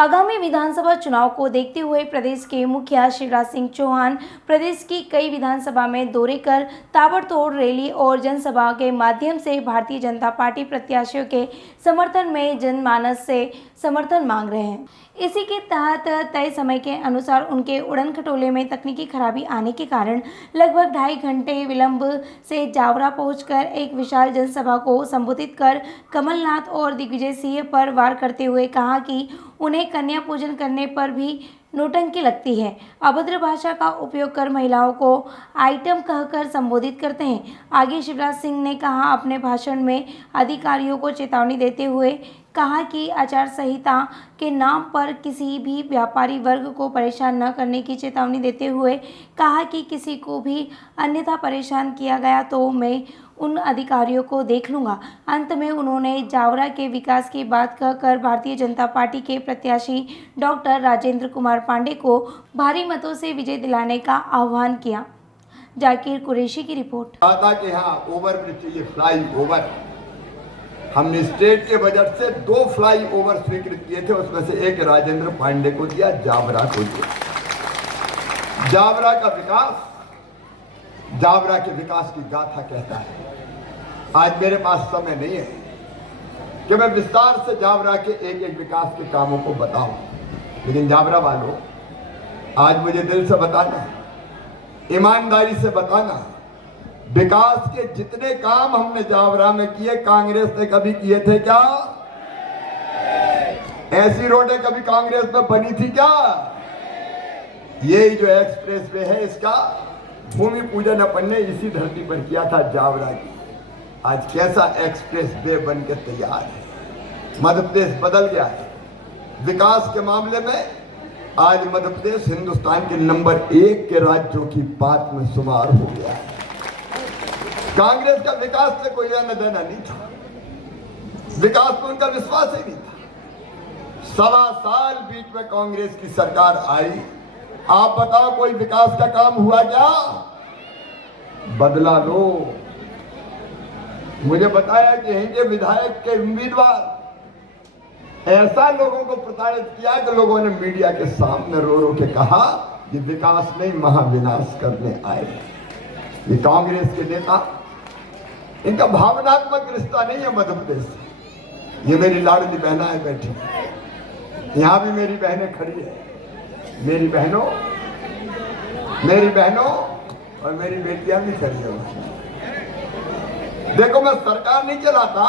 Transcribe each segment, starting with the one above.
आगामी विधानसभा चुनाव को देखते हुए प्रदेश के मुखिया शिवराज सिंह चौहान प्रदेश की कई विधानसभा में दौरे कर ताबड़तोड़ रैली और जनसभा के माध्यम से भारतीय जनता पार्टी प्रत्याशियों के समर्थन में जनमानस से समर्थन मांग रहे हैं। इसी के तहत तय समय के अनुसार उनके उड़न खटोले में तकनीकी खराबी आने के कारण लगभग 2.5 घंटे विलंब से जावरा पहुंचकर एक विशाल जनसभा को संबोधित कर कमलनाथ और दिग्विजय सिंह पर वार करते हुए कहा कि उन्हें कन्या पूजन करने पर भी नौटंकी लगती है, अभद्र भाषा का उपयोग कर महिलाओं को आइटम कहकर संबोधित करते हैं। आगे शिवराज सिंह ने कहा अपने भाषण में अधिकारियों को चेतावनी देते हुए कहा कि आचार संहिता के नाम पर किसी भी व्यापारी वर्ग को परेशान न करने की चेतावनी देते हुए कहा कि किसी को भी अन्यथा परेशान किया गया तो मैं उन अधिकारियों को देख लूँगा। अंत में उन्होंने जावरा के विकास की बात कहकर भारतीय जनता पार्टी के प्रत्याशी डॉक्टर राजेंद्र कुमार पांडे को भारी मतों से विजय दिलाने का आह्वान किया। जाकिर कुरैशी की रिपोर्ट। कि हाँ ओवरब्रिज चाहिए, फ्लाई ओवर। हमने स्टेट के बजट से 2 फ्लाई ओवर स्वीकृत किए थे, उसमें से एक राजेंद्र पांडे को दिया, जावरा को दिया। जावरा का विकास जावरा के विकास की गाथा कहता है। आज मेरे पास समय नहीं है कि मैं विस्तार से जावरा के एक एक विकास के कामों को बताऊं, लेकिन जावरा वालों आज मुझे दिल से बताना, ईमानदारी से बताना, विकास के जितने काम हमने जावरा में किए कांग्रेस ने कभी किए थे क्या? ऐसी रोडें कभी कांग्रेस में बनी थी क्या? यही जो एक्सप्रेस वे है इसका भूमि पूजन अपन ने इसी धरती पर किया था, जावरा की। आज कैसा एक्सप्रेस वे बन के तैयार है। मध्य प्रदेश बदल गया है विकास के मामले में। आज मध्य प्रदेश हिंदुस्तान के नंबर 1 के राज्यों की बात में शुमार हो गया है। कांग्रेस का विकास से कोई लेना देना नहीं था, विकास में उनका विश्वास ही नहीं था। 1.25 साल बीच में कांग्रेस की सरकार आई, आप बताओ कोई विकास का काम हुआ क्या? बदला लो। मुझे बताया कि यहीं के विधायक के उम्मीदवार ऐसा लोगों को प्रताड़ित किया कि लोगों ने मीडिया के सामने रो रो के कहा ये विकास नहीं महाविनाश करने आए। ये कांग्रेस के नेता, इनका भावनात्मक रिश्ता नहीं है मध्य प्रदेश से। ये मेरी लाडली बहनाएं बैठी, यहां भी मेरी बहनें खड़ी है। मेरी बहनों और मेरी बेटियां भी खड़ी है। देखो मैं सरकार नहीं चलाता,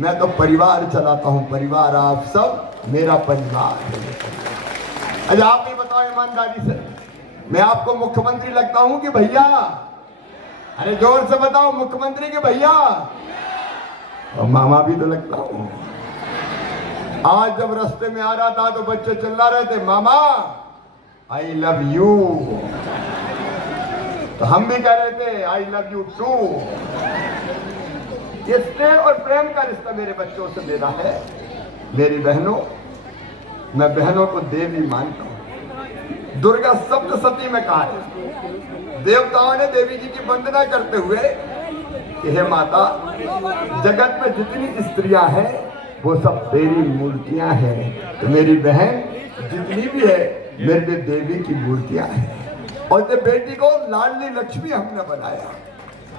मैं तो परिवार चलाता हूं। परिवार आप सब मेरा परिवार है। अच्छा आप ही बताओ ईमानदारी से, मैं आपको मुख्यमंत्री लगता हूं कि भैया? अरे जोर से बताओ, मुख्यमंत्री के भैया? और मामा भी तो लगता हूं। आज जब रास्ते में आ रहा था तो बच्चे चिल्ला रहे थे मामा आई लव यू, तो हम भी कह रहे थे आई लव यू टू। ये स्नेह और प्रेम का रिश्ता मेरे बच्चों से मेरा है। मेरी बहनों, मैं बहनों को देवी मानता हूं। दुर्गा सप्तशती में कहा है, देवताओं ने देवी जी की वंदना करते हुए कि हे माता, जगत में जितनी स्त्रियां हैं वो सब तेरी मूर्तियां हैं। तो मेरी बहन जितनी भी है मेरे लिए देवी की मूर्तियां हैं। और जब बेटी को लाडली लक्ष्मी हमने बनाया।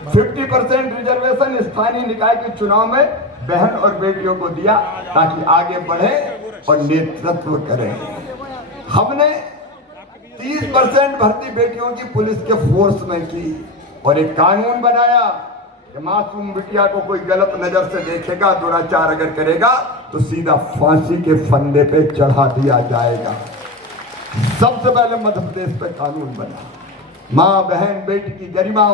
50% रिजर्वेशन स्थानीय निकाय के चुनाव में बहन और बेटियों को दिया ताकि आगे बढ़े और नेतृत्व करें। हमने 30% भर्ती बेटियों की पुलिस के फोर्स में की और एक कानून बनाया कि मासूम बिटिया को कोई गलत नजर से देखेगा, दुराचार अगर करेगा तो सीधा फांसी के फंदे पे चढ़ा दिया जाएगा। सबसे पहले मध्य प्रदेश पे कानून बना। माँ बहन बेटी की गरिमा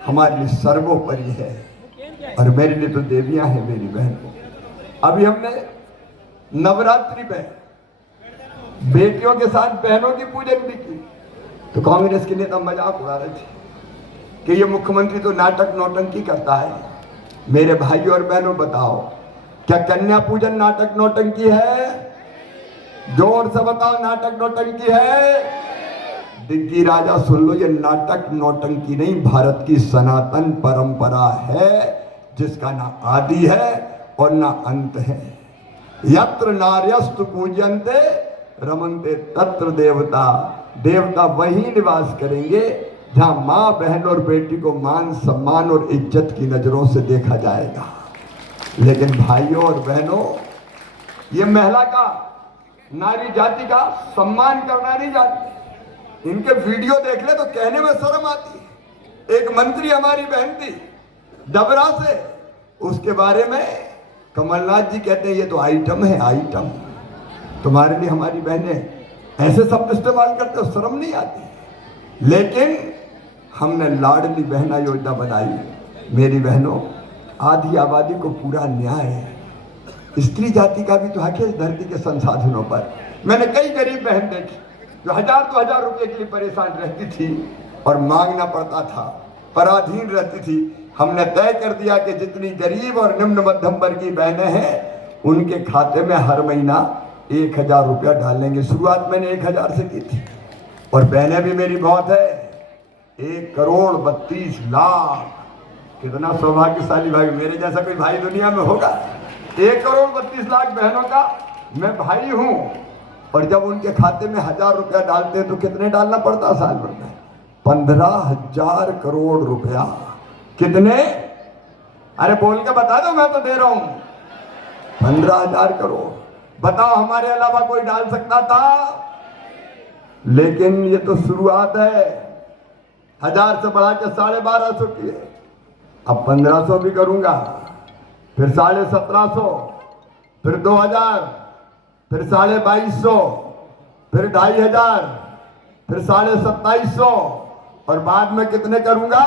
हमारे लिए सर्वोपरि है और मेरे लिए तो देवियां हैं मेरी बहन। अभी हमने नवरात्रि पे बेटियों के साथ बहनों की पूजन भी की, तो कांग्रेस के नेता मजाक उड़ा रहे थे कि ये मुख्यमंत्री तो नाटक नौटंकी करता है। मेरे भाइयों और बहनों बताओ, क्या कन्या पूजन नाटक नौटंकी है? जोर से बताओ, नाटक नौटंकी है? डिग्गी राजा सुन लो, ये नाटक नौटंकी नहीं, भारत की सनातन परंपरा है जिसका ना आदि है और ना अंत है। यत्र नार्यस्तु पूज्यन्ते रमन्ते तत्र देवता। देवता वही निवास करेंगे जहां माँ बहन और बेटी को मान सम्मान और इज्जत की नजरों से देखा जाएगा। लेकिन भाइयों और बहनों, ये महिला का, नारी जाति का सम्मान करना नहीं जानती। इनके वीडियो देख ले तो कहने में शर्म आती है। एक मंत्री हमारी बहन थी डबरा से, उसके बारे में कमलनाथ जी कहते हैं ये तो आइटम है, आइटम। तुम्हारे लिए हमारी बहनें ऐसे शब्द इस्तेमाल करते हो, शर्म नहीं आती। लेकिन हमने लाडली बहना योजना बनाई। मेरी बहनों, आधी आबादी को पूरा न्याय है। स्त्री जाति का भी तो हक है इस धरती के संसाधनों पर। मैंने कई गरीब बहन देखी जो 1000-2000 रुपए के लिए परेशान रहती थी और मांगना पड़ता था, पराधीन रहती थी। हमने तय कर दिया कि जितनी गरीब और निम्न मध्यम वर्ग की बहनें हैं उनके खाते में हर महीना 1000 रुपया डालेंगे। शुरुआत मैंने 1000 से की थी और बहनें भी मेरी बहुत है। 1,32,00,000। कितना सौभाग्यशाली भाई, मेरे जैसा कोई भाई दुनिया में होगा? 1,32,00,000 बहनों का मैं भाई हूं। और जब उनके खाते में 1000 रुपया डालते हैं तो कितने डालना पड़ता साल भर में? 15,000 करोड़ रुपया। कितने? अरे बोल के बता दो, मैं तो दे रहा हूं 15,000 करोड़। बताओ हमारे अलावा कोई डाल सकता था? लेकिन ये तो शुरुआत है। 1000 से बढ़ा के 1250 की है। अब 1500 भी करूंगा, फिर 1750, फिर 2000, फिर 2250, फिर 2500, फिर 2750 और बाद में कितने करूंगा?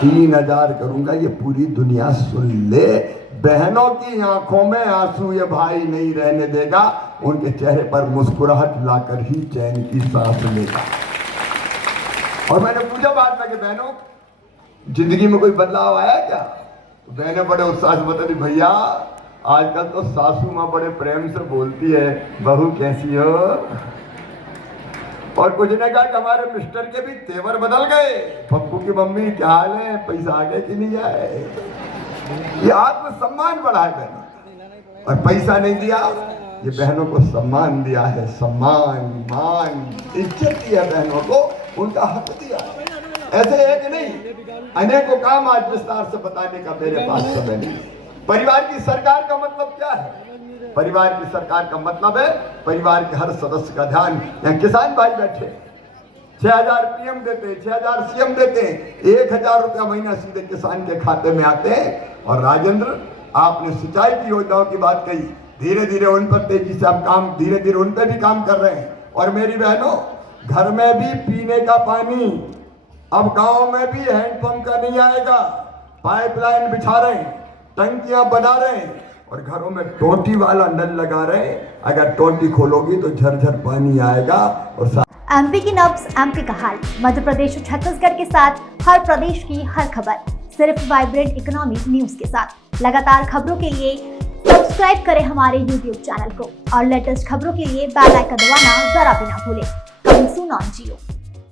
3000 करूंगा। ये पूरी दुनिया सुन ले। बहनों की आंखों में आंसू ये भाई नहीं रहने देगा। उनके चेहरे पर मुस्कुराहट लाकर ही चैन की सांस लेगा। और मैंने पूछा बाद में कि बहनों, जिंदगी में कोई बदलाव आया क्या? बहनें बड़े उत्साह से बताती, भैया आजकल तो सासू माँ बड़े प्रेम से बोलती है, बहू कैसी हो? और कुछ ने कहा कि हमारे मिस्टर के भी तेवर बदल गए। पप्पू की मम्मी क्या हाल है, पैसा आ गया कि नहीं आए? ये आत्मसम्मान बढ़ा है बहनों का। और पैसा नहीं दिया, ये बहनों को सम्मान दिया है। सम्मान, मान, इज्जत दिया बहनों को, उनका हक दिया। ऐसे एक नहीं, अनेकों काम आज विस्तार से बताने का मेरे पास समय नहीं। परिवार की सरकार का मतलब क्या है? परिवार की सरकार का मतलब है परिवार के हर सदस्य का ध्यान। यहाँ किसान भाई बैठे, 6000 पीएम देते, 6000 सीएम देते, 1000 रुपया महीना सीधे किसान के खाते में आते हैं। और राजेंद्र, आपने सिंचाई की योजनाओं की बात कही, धीरे धीरे उन पर तेजी से हम काम, धीरे धीरे उन पर भी काम कर रहे हैं। और मेरी बहनों, घर में भी पीने का पानी अब गांव में भी हैंडपंप का नहीं आएगा। पाइपलाइन बिछा रहे हैं, टंकियां बना रहे हैं और घरों में टोटी वाला नल लगा रहे हैं। अगर टोटी खोलोगी तो झरझर पानी आएगा। और एमपी की नब्ज, एमपी का हाल, मध्य प्रदेश और छत्तीसगढ़ के साथ हर प्रदेश की हर खबर, सिर्फ वाइब्रेंट इकोनॉमिक न्यूज के साथ। लगातार खबरों के लिए सब्सक्राइब करें हमारे यूट्यूब चैनल को और लेटेस्ट खबरों के लिए बेल आइकन दबाना जरा भी ना भूलें। Coming soon on Jio.